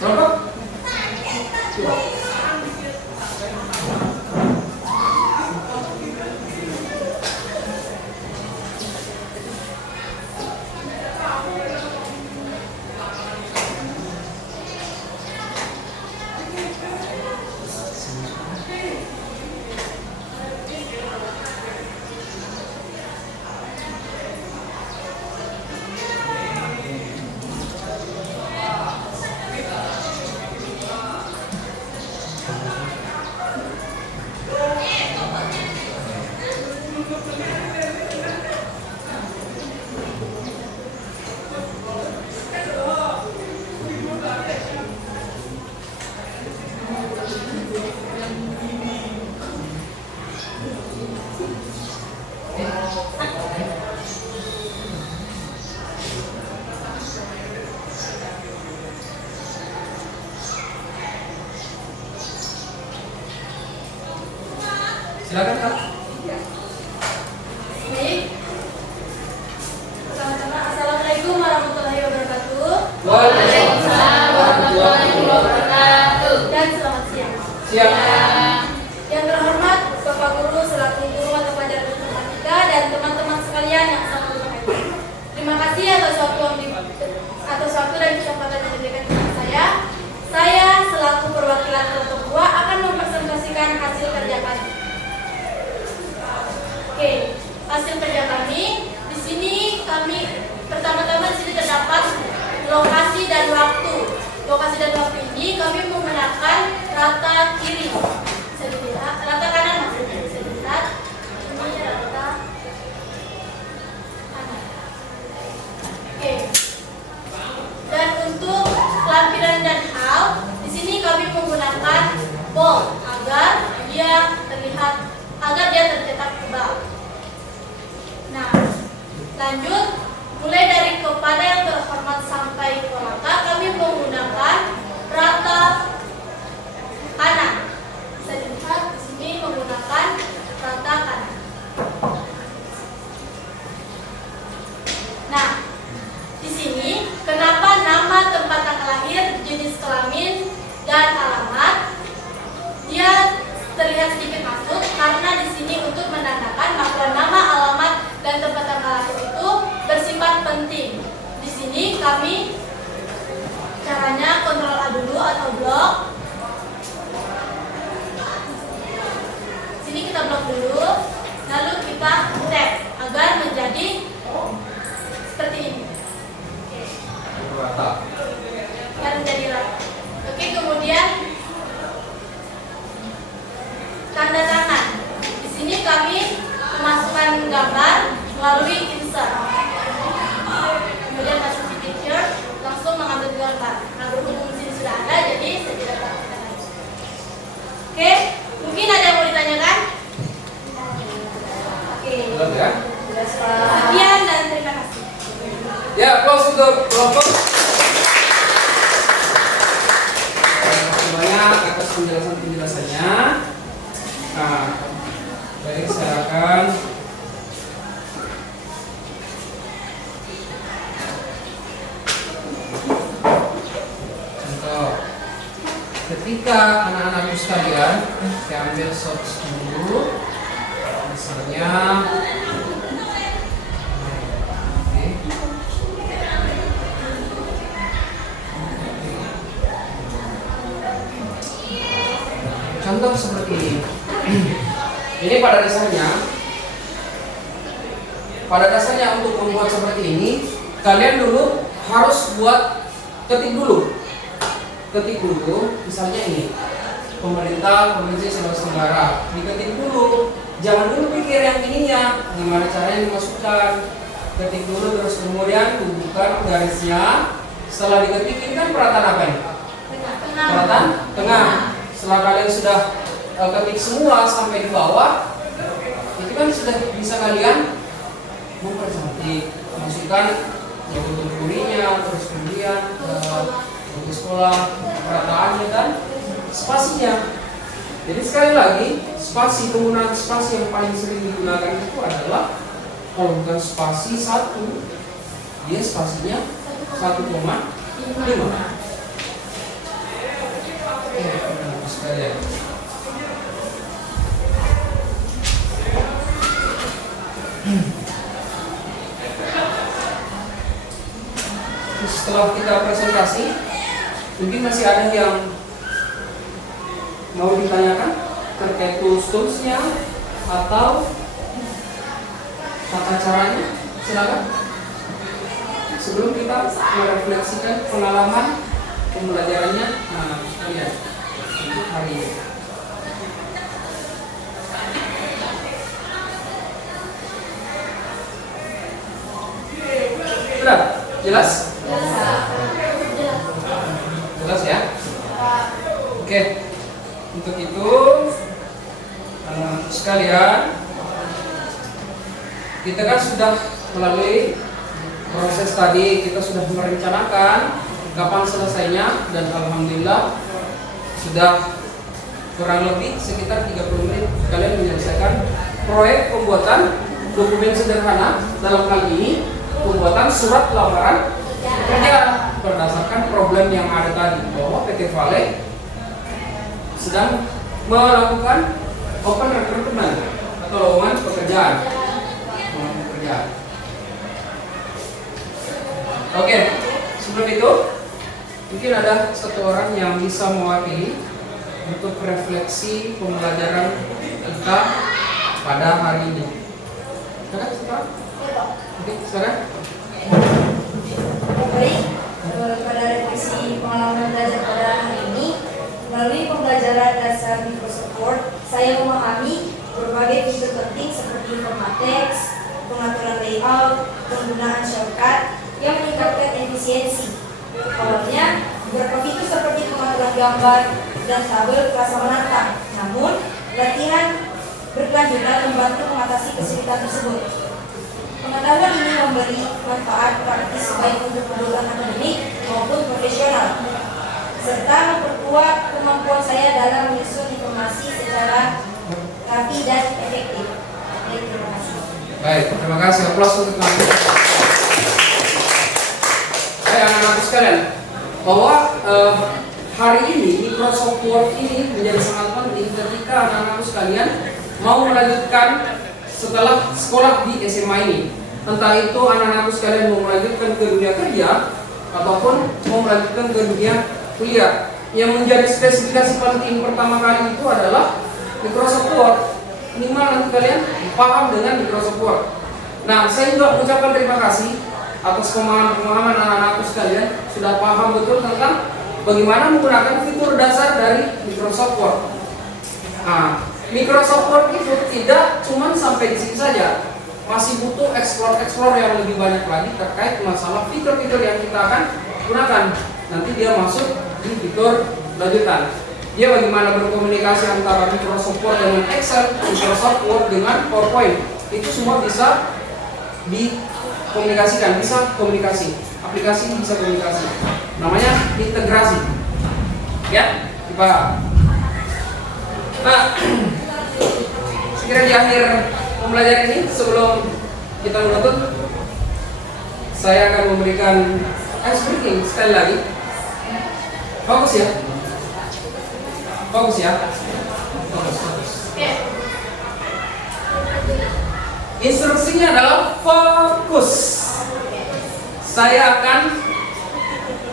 kelompok 2. Silakan Kak. Baik. Pertama-tama, Assalamualaikum warahmatullahi wabarakatuh. Waalaikumsalam warahmatullahi wabarakatuh. Dan selamat siang. Siap. Yang terhormat Bapak Guru selaku guru mata pelajaran informatika dan teman-teman sekalian yang sangat berbahagia. Terima kasih atas waktu dan kesempatan yang diberikan kepada saya. Saya selaku perwakilan kelompok 2 akan mempresentasikan hasil kerja kami. Oke, hasil kerja kami di sini pertama-tama di sini terdapat lokasi dan waktu. Lokasi dan waktu ini kami menggunakan rata kiri. Bisa dilihat, rata kanan maksudnya. Bisa dilihat. Ini rata kanan. Oke. Dan untuk lampiran dan hal, di sini kami menggunakan bold agar dia tercetak tebal. Nah, lanjut mulai dari kepada yang terhormat sampai ke rata kami menggunakan rata kanan. Bisa dilihat di sini menggunakan rata kanan. Nah, di sini kenapa nama tempat tanggal lahir, jenis kelamin dan alamat dia terlihat sedikit masuk karena di sini untuk menandakan bahwa nama, alamat dan tempat tanggal lahir itu bersifat penting. Di sini kami caranya Ctrl A dulu atau blok. Sini kita blok dulu, lalu kita tab agar menjadi seperti ini. Rata. Agar menjadi rata. Oke, kemudian tanda tangan. Di sini kami memasukkan gambar melalui insert. Kemudian masuk di picture, langsung mengambil gambar. Nah, berhubung di sini sudah ada, jadi saya tidak tambahkan lagi. Oke, mungkin ada yang mau ditanyakan? Oke. Jelas ya? Sekian dan terima kasih. Ya, aplaus untuk kelompok. Terima kasih banyak atas penjelasannya. Nah, baik, silakan. ketika anak-anakku sekalian, saya ambil shots dulu, misalnya, oke. Contoh seperti ini. Ini pada dasarnya untuk membuat seperti ini, kalian dulu harus buat ketik dulu, misalnya ini pemerintah provinsi Sulawesi Tenggara, diketik dulu, jangan dulu pikir yang ininya, gimana caranya dimasukkan, ketik dulu terus kemudian bukan garisnya, setelah diketik ini kan peratan apa ini? Peratan tengah. Setelah kalian sudah ketik semua sampai di bawah, itu kan sudah bisa kalian mempercantik, masukkan bentuk kurinya, terus kemudian buku sekolah, perataannya dan spasinya. Jadi sekali lagi, penggunaan spasi yang paling sering digunakan itu adalah kalau bukan spasi 1, dia spasinya 1,5. Sekalian. Setelah kita presentasi, mungkin masih ada yang mau ditanyakan terkait tools-toolsnya atau tata caranya. Silakan. Sebelum kita merefleksikan pengalaman pembelajarannya, kalian untuk hari ini. Sudah jelas? Jelas ya? Oke. Untuk itu, anak-anak sekalian, kita kan sudah melalui proses tadi, kita sudah merencanakan kapan selesainya, dan alhamdulillah sudah kurang lebih sekitar 30 menit kalian menyelesaikan proyek pembuatan dokumen sederhana, dalam hal ini pembuatan surat lamaran kerja berdasarkan problem yang ada tadi, bahwa PT Vale sedang melakukan open recruitment atau lowongan pekerjaan. Oke, sebelum itu mungkin ada satu orang yang bisa mewakili untuk refleksi pembelajaran kita pada hari ini. Silakan. Oke, silakan. Baik, pada refleksi pengalaman belajar pada hari ini, melalui pembelajaran dasar Microsoft Word, saya memahami berbagai fitur penting seperti format teks, pengaturan layout, penggunaan shortcut yang meningkatkan efisiensi. Awalnya, beberapa fitur seperti pengaturan gambar dan tabel terasa menantang, namun latihan berkelanjutan membantu mengatasi kesulitan tersebut. Pengetahuan ini memberi manfaat praktis baik untuk kebutuhan akademik maupun profesional, serta memperkuat kemampuan saya dalam menyusun informasi secara rapi dan efektif. Baik, terima kasih. Baik, terima kasih. Aplaus untuk kami. Baik, anak-anak sekalian, bahwa hari ini Microsoft Word ini menjadi sangat penting ketika anak-anak sekalian mau melanjutkan setelah sekolah di SMA ini. Entah itu anak-anak sekalian mau melanjutkan ke dunia kerja ataupun mau melanjutkan ke dunia kuliah. Yang menjadi spesifikasi penting pertama kali itu adalah Microsoft Word. Minimal nanti kalian paham dengan Microsoft Word. Nah, saya juga mengucapkan terima kasih atas pemahaman anak-anakku sekalian sudah paham betul tentang bagaimana menggunakan fitur dasar dari Microsoft Word. Nah, Microsoft Word itu tidak cuma sampai di sini saja, masih butuh explore yang lebih banyak lagi terkait masalah fitur-fitur yang kita akan gunakan. Nanti dia masuk di fitur lanjutan. Dia bagaimana berkomunikasi antara Microsoft Word dengan Excel, Microsoft Word dengan PowerPoint. Itu semua bisa dikomunikasikan, bisa komunikasi. Aplikasi bisa komunikasi. Namanya integrasi. Ya, dipaham. Nah, sekiranya di akhir pembelajaran ini, sebelum kita menutup, saya akan memberikan ice breaking sekali lagi. Bagus ya. Fokus ya. Fokus. Oke. Instruksinya adalah fokus. Saya akan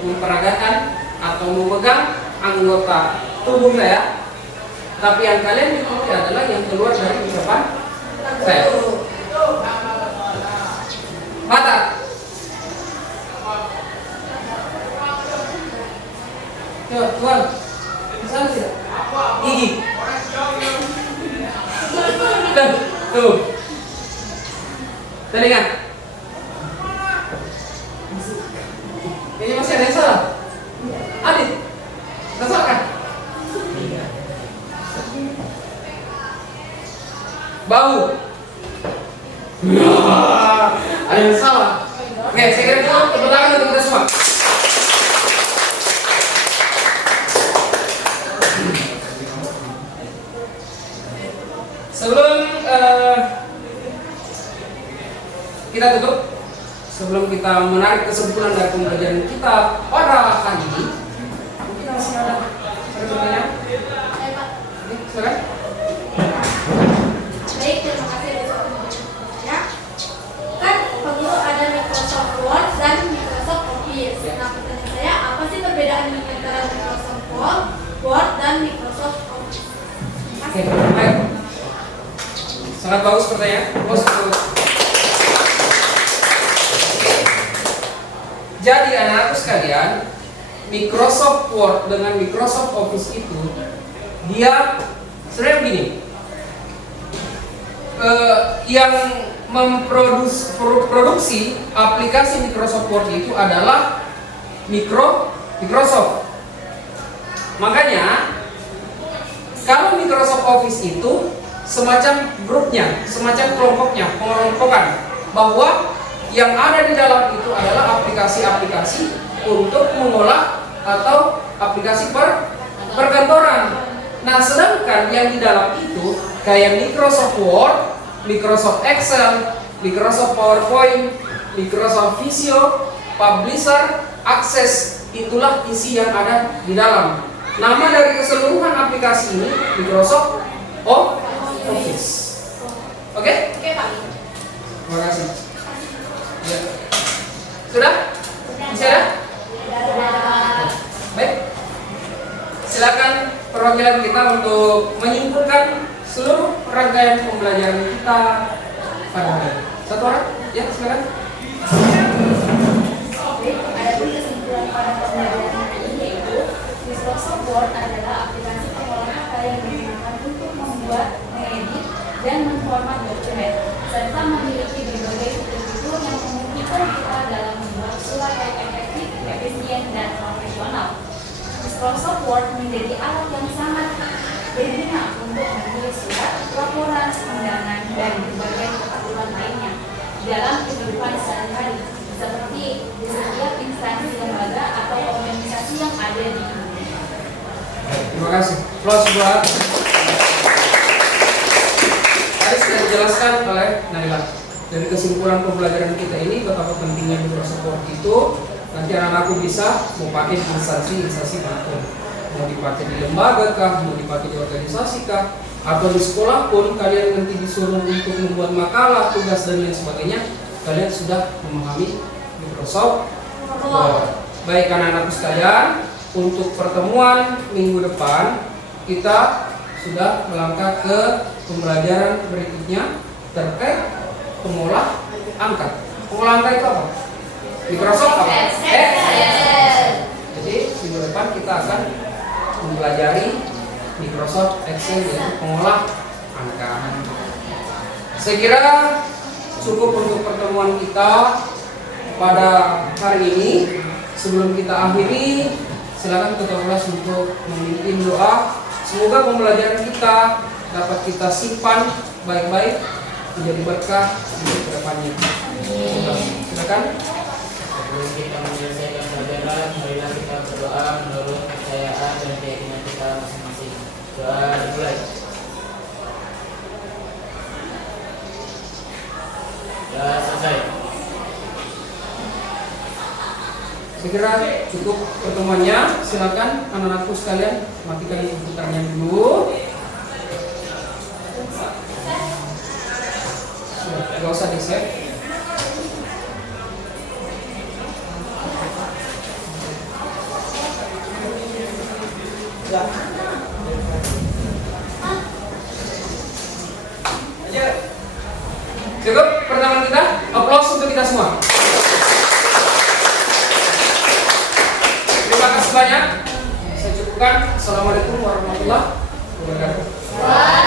memperagakan atau memegang anggota tubuh saya, tapi yang kalian ikuti adalah yang keluar dari ucapan saya. Mata. Tuan, misalnya tidak? Gigi. Tuh. Telinga. Ini masih ada yang salah? Adit, nggak salah kan? Bau. Ada yang salah. Oke, saya kira itu tepuk tangan untuk kita semua. Sebelum kita tutup, sebelum kita menarik kesimpulan dari pembelajaran kita pada hari ini, mungkin masih ada pertanyaan? Oke, silakan. Baik, terima kasih atas pertanyaannya. Kan perlu ada Microsoft Word dan Microsoft Office. Nah, pertanyaan saya, apa sih perbedaan antara Microsoft Word dan Microsoft Office? Oke, baik. Sangat bagus pertanyaan. Bagus. Jadi anak-anakku sekalian, Microsoft Word dengan Microsoft Office itu dia sebenarnya begini. Yang memproduksi aplikasi Microsoft Word itu adalah Microsoft. Makanya kalau Microsoft Office itu semacam grupnya, semacam kelompoknya, pengelompokan bahwa yang ada di dalam itu adalah aplikasi-aplikasi untuk mengolah atau aplikasi perkantoran. Nah, sedangkan yang di dalam itu kayak Microsoft Word, Microsoft Excel, Microsoft PowerPoint, Microsoft Visio, Publisher, Access, itulah isi yang ada di dalam. Nama dari keseluruhan aplikasi ini Microsoft Office. Oke? Oke, Pak. Terima kasih. Ya. Sudah? Bisa ya? Baik. Silakan perwakilan kita untuk menyimpulkan seluruh rangkaian pembelajaran kita pada hari ini. Satu orang? Ya, silakan. Adapun kesimpulan pada pembelajaran ini yaitu Microsoft Word adalah aplikasi pengolahan kata yang digunakan untuk membuat, mengedit, dan memformat dokumen, serta memiliki berbagai fitur-fitur yang memungkinkan kita dalam membuat surat yang efektif, efisien, dan profesional. Microsoft Word menjadi alat yang sangat berguna untuk menulis surat, laporan, undangan, dan berbagai keperluan lainnya dalam kehidupan sehari-hari, seperti di setiap instansi lembaga atau organisasi yang ada di Indonesia. Terima kasih. Close buat. Tadi sudah dijelaskan oleh Naila. Dari kesimpulan pembelajaran kita ini betapa pentingnya Microsoft Word itu. Nanti anak-anakku bisa mau pakai instansi manapun, mau dipakai di lembaga kah, mau dipakai di organisasi kah, atau di sekolah pun kalian nanti disuruh untuk membuat makalah, tugas dan lain sebagainya, kalian sudah memahami Microsoft Word. Baik anak-anakku sekalian, untuk pertemuan minggu depan kita sudah melangkah ke pembelajaran berikutnya terkait pengolah angka. Pengolah angka itu apa? Microsoft apa? Excel. Jadi minggu depan kita akan mempelajari Microsoft Excel yaitu pengolah angka. Saya kira cukup untuk pertemuan kita pada hari ini. Sebelum kita akhiri, silakan ketua kelas untuk memimpin doa. Semoga pembelajaran kita dapat kita simpan baik-baik menjadi berkah untuk kedepannya. Silakan. Sebelum kita menyelesaikan pelajaran, marilah kita berdoa menurut kepercayaan dan keyakinan kita masing-masing. Doa dimulai. Sudah selesai. Saya kira cukup pertemuannya. Silakan anak-anakku sekalian matikan komputernya dulu. Gak usah di-save. Cukup pertemuan kita. Aplaus untuk kita semua. Terima kasih banyak. Saya cukupkan. Assalamualaikum warahmatullahi wabarakatuh.